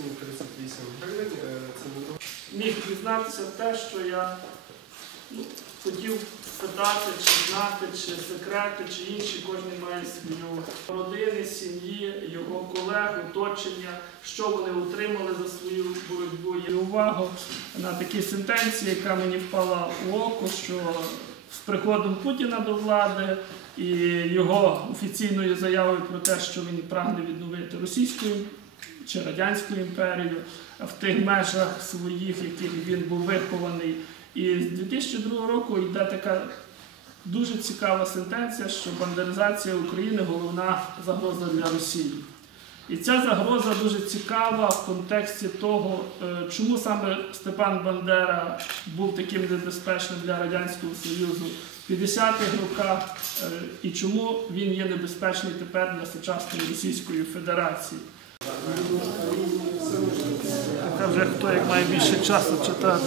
сумі 38 гривень. Е, Це не до Міг дізнатися те, що я ну, хотів питати, чи знати, чи секрети, чи інші, кожен має свою родини, сім'ї, його колег, оточення, що вони отримали за свою боротьбу. І увагу на такі сентенції, яка мені впала у око, що з приходом Путіна до влади і його офіційною заявою про те, що він прагне відновити російську чи радянську імперію в тих межах своїх, яких він був вихований. І з 2002 року йде така дуже цікава сентенція, що бандеризація України головна загроза для Росії. І ця загроза дуже цікава в контексті того, е, чому саме Степан Бандера був таким небезпечним для Радянського Союзу в 50-х роках, е, і чому він є небезпечний тепер для сучасної Російської Федерації. Це вже хто як має більше часу читати.